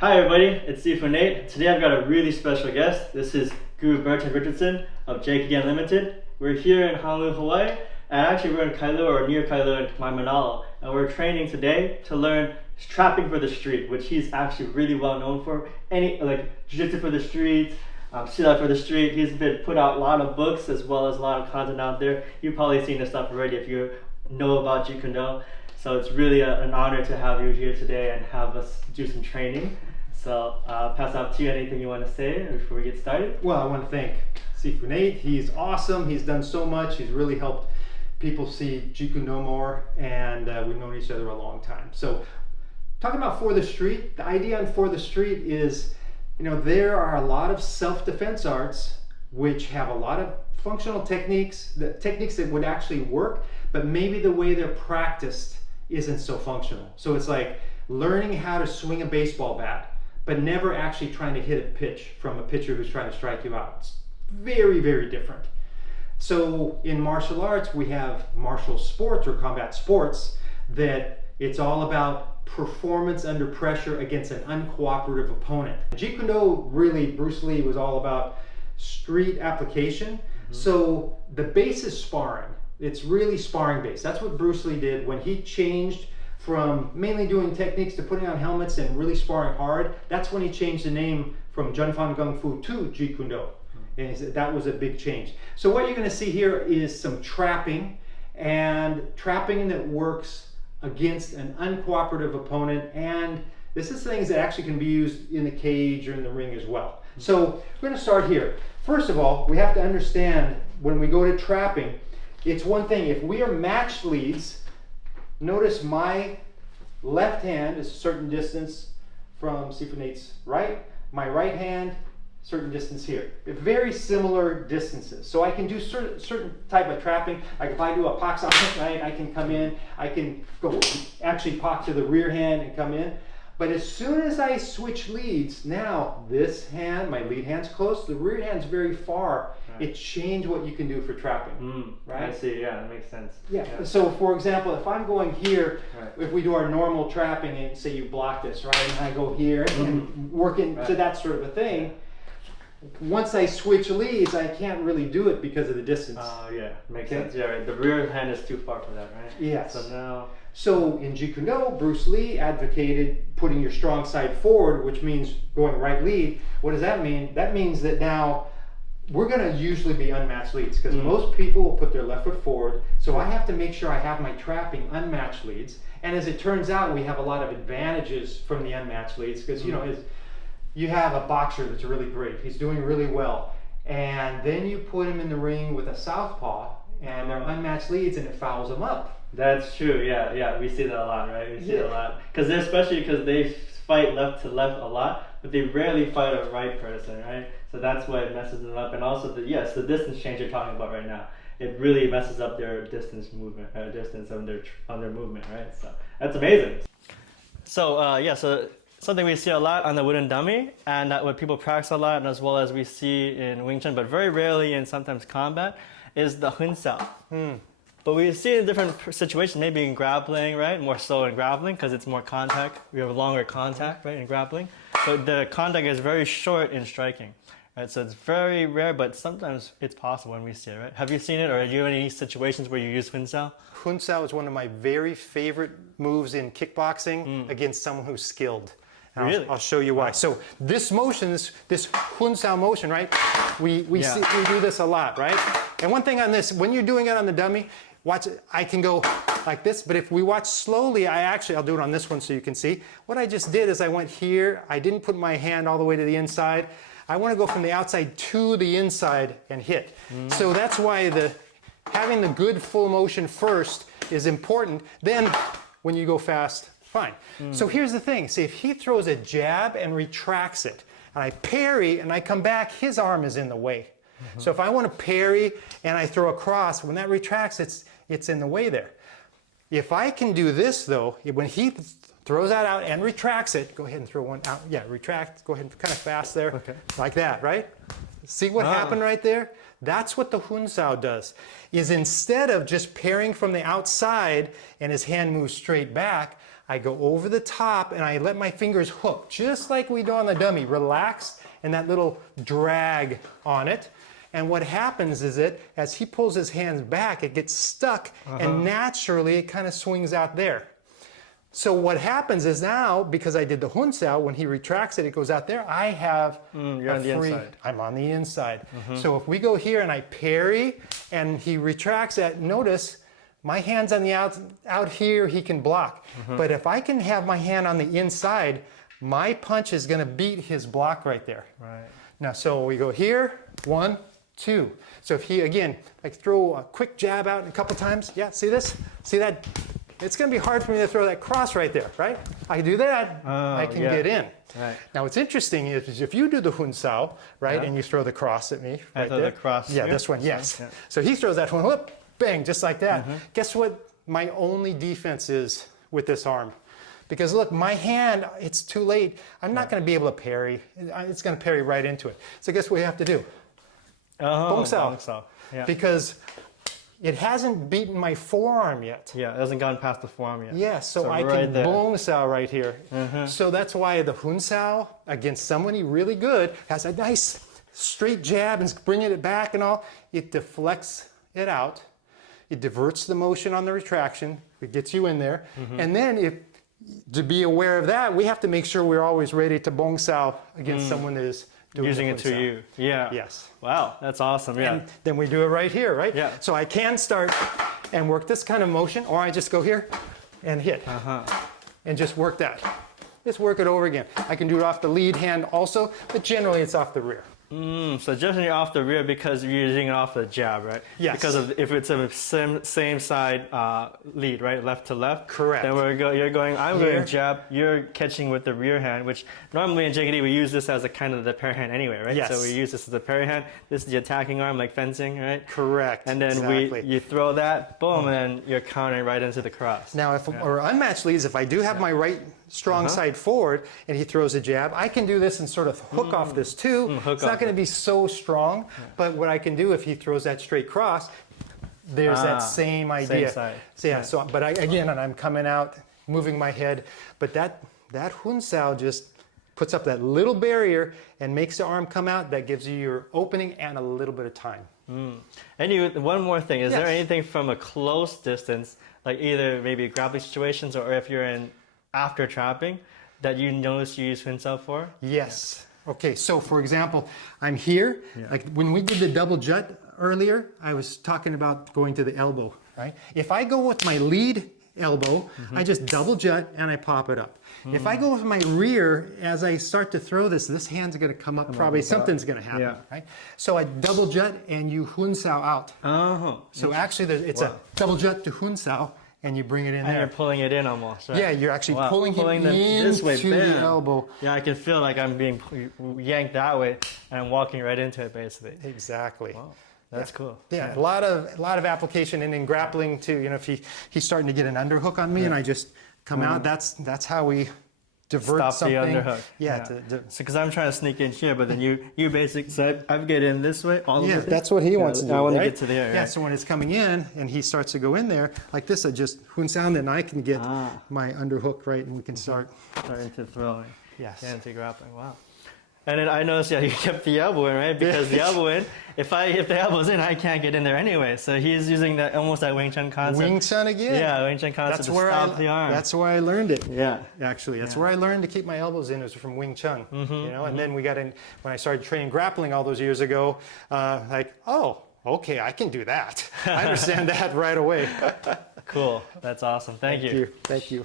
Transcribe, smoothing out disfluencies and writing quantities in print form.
Hi everybody, it's Sifu Nate. Today I've got a really special guest. This is Guru Burton Richardson of JKD Unlimited. We're here in Honolulu, Hawaii, and actually we're in Kailua or near Kailua in Manalo, and we're training today to learn trapping for the street, which he's actually really well known for. Jiu-jitsu for the street, silat for the street. He's been put out a lot of books as well as a lot of content out there. You've probably seen this stuff already if you know about Jeet Kune. So it's really an honor to have you here today and have us do some training. So pass out to you. Anything you want to say before we get started? Well, I want to thank Sifu Nate. He's awesome. He's done so much. He's really helped people see Jeet Kune more, and we've known each other a long time. So talking about For the Street, the idea on For the Street is, there are a lot of self-defense arts which have a lot of functional techniques, the techniques that would actually work, but maybe the way they're practiced isn't so functional. So it's like learning how to swing a baseball bat, but never actually trying to hit a pitch from a pitcher who's trying to strike you out. It's very, very different. So in martial arts, we have martial sports or combat sports that it's all about performance under pressure against an uncooperative opponent. Jeet Kune, really, Bruce Lee was all about street application. Mm-hmm. So the base is sparring. It's really sparring based. That's what Bruce Lee did when he changed from mainly doing techniques to putting on helmets and really sparring hard. That's when he changed the name from Junfan Gung Fu to Jeet Kune Do. And that was a big change. So what you're going to see here is some trapping, and trapping that works against an uncooperative opponent. And this is things that actually can be used in the cage or in the ring as well. So we're going to start here. First of all, we have to understand when we go to trapping, it's one thing. If we are matched leads, notice my left hand is a certain distance from Sifu Nate's right. My right hand, certain distance here. Very similar distances. So I can do certain type of trapping. Like if I do a pak sam, right, I can come in. I can go actually pak to the rear hand and come in. But as soon as I switch leads, now this hand, my lead hand's close, the rear hand's very far. Right. It changed what you can do for trapping. Right? I see, yeah, that makes sense. Yeah. So for example, if I'm going here, right, if we do our normal trapping and say you block this, right, and I go here and work into that sort of a thing, once I switch leads, I can't really do it because of the distance. Oh, yeah, makes sense. Yeah, right. The rear hand is too far for that, right? Yes. So in Jeet Kune Do, Bruce Lee advocated putting your strong side forward, which means going right lead. What does that mean? That means that now we're going to usually be unmatched leads because most people will put their left foot forward. So I have to make sure I have my trapping unmatched leads. And as it turns out, we have a lot of advantages from the unmatched leads because, you have a boxer that's really great. He's doing really well. And then you put him in the ring with a southpaw and they're unmatched leads and it fouls them up. That's true, yeah, we see that a lot, right? We see it a lot. Especially because they fight left to left a lot, but they rarely fight a right person, right? So that's what messes them up. And also, the distance change you're talking about right now, it really messes up their distance movement, distance on their movement, right? So that's amazing. So, something we see a lot on the wooden dummy, and that what people practice a lot, and as well as we see in Wing Chun, but very rarely in sometimes combat, is the Huen Sao. But we see it in different situations, maybe in grappling, right? More so in grappling because it's more contact. We have longer contact, right, in grappling. So the contact is very short in striking, right? So it's very rare, but sometimes it's possible when we see it, right? Have you seen it, or do you have any situations where you use Huen Sao? Huen Sao is one of my very favorite moves in kickboxing against someone who's skilled. And really? I'll show you why. So this motion, this Huen Sao motion, right? We do this a lot, right? And one thing on this, when you're doing it on the dummy, watch it. I can go like this, but if we watch slowly, I'll do it on this one so you can see. What I just did is I went here. I didn't put my hand all the way to the inside. I want to go from the outside to the inside and hit. So that's why having the good full motion first is important. Then when you go fast, fine. So here's the thing. See, if he throws a jab and retracts it, and I parry and I come back, his arm is in the way. So if I want to parry and I throw across, when that retracts, it's in the way there. If I can do this though, when he throws that out and retracts it, go ahead and throw one out. Yeah, retract, go ahead and kind of fast there, like that, right? See what happened right there? That's what the Huen Sao does, is instead of just parrying from the outside and his hand moves straight back, I go over the top and I let my fingers hook, just like we do on the dummy, relaxed, and that little drag on it. And what happens is as he pulls his hands back, it gets stuck, and naturally it kind of swings out there. So what happens is now, because I did the Huen Sao, when he retracts it, it goes out there. I have you're on the inside. I'm on the inside. So if we go here and I parry, and he retracts it, notice my hand's on the out here, he can block. But if I can have my hand on the inside, my punch is going to beat his block right there. Right. Now, so we go here, 1, 2. So if he, again, like throw a quick jab out a couple times. Yeah, see this? See that? It's going to be hard for me to throw that cross right there, right? I do that, I can get in. Right. Now, what's interesting is if you do the Huen Sao, right, and you throw the cross at me, right there. The cross. Yeah, this one, yes. So he throws that one, whoop, bang, just like that. Guess what my only defense is with this arm? Because look, my hand, it's too late. I'm not going to be able to parry. It's going to parry right into it. So guess what we have to do? Bong Sao. Yeah. Because it hasn't beaten my forearm yet. Yeah, it hasn't gone past the forearm yet. Yeah, so I can Bong Sao right here. So that's why the Huen Sao against somebody really good has a nice straight jab and bringing it back and all. It deflects it out. It diverts the motion on the retraction. It gets you in there. And then to be aware of that, we have to make sure we're always ready to Bong Sao against someone that is doing using it to you. Yeah. Yes. Wow, that's awesome. Yeah. And then we do it right here, right? Yeah. So I can start and work this kind of motion, or I just go here and hit. And just work that. Just work it over again. I can do it off the lead hand also, but generally it's off the rear. So just when you're off the rear because you're using it off the jab, right? Yes. Because of if it's a same side lead, right, left to left. Correct. Then you're going. I'm Here. going jab. You're catching with the rear hand, which normally in JKD we use this as a kind of the parry hand anyway, right? Yes. So we use this as the parry hand. This is the attacking arm, like fencing, right? Correct. And then you throw that, boom, and then you're countering right into the cross. Now, or unmatched leads, if I do have my right strong side forward and he throws a jab, I can do this and sort of hook off this too. It's not going to be so strong, but what I can do if he throws that straight cross, there's that same idea. Same side. So yeah, so but again, and I'm coming out, moving my head, but that Huen Sao just puts up that little barrier and makes the arm come out. That gives you your opening and a little bit of time. And one more thing, is Yes. there anything from a close distance, like either maybe grappling situations or if you're in after trapping, that you notice you use Huen Sao for? Yes. Okay, so for example, I'm here. Like when we did the double jut earlier, I was talking about going to the elbow, right? If I go with my lead elbow, I just double jut and I pop it up. If I go with my rear, as I start to throw this hand's going to come up, probably something's going to happen, right? So I double jut and you Huen Sao out. So actually it's a double jut to Huen Sao and you bring it in And there. you're pulling it in almost, right? Yeah, you're actually pulling him this way, into bam. the elbow. Yeah, I can feel like I'm being yanked that way and I'm walking right into it basically. Exactly. Wow, that's cool. Yeah, a lot of application, and in grappling too. You know, if he's starting to get an underhook on me, and I just come out. That's how we divert Stop something. the underhook. Yeah. Because I'm trying to sneak in here, but then you basically, so I get in this way. That's what he wants to do. I want right? to get to the air. Yeah, right? so when it's coming in and he starts to go in there like this, I just Huen Sao, and then I can get my underhook right, and we can start. Into throwing. Yes. Into grappling. Wow. And then I noticed, you kept the elbow in, right? Because the elbow in, if the elbow's in, I can't get in there anyway. So he's using that almost that Wing Chun concept. Wing Chun again. Yeah, Wing Chun concept to stop the arm. That's where I learned it. Yeah. Actually, that's where I learned to keep my elbows in. It was from Wing Chun. You know, and then we got in when I started training grappling all those years ago. Like, oh, okay, I can do that. I understand that right away. Cool. That's awesome. Thank you. Thank you.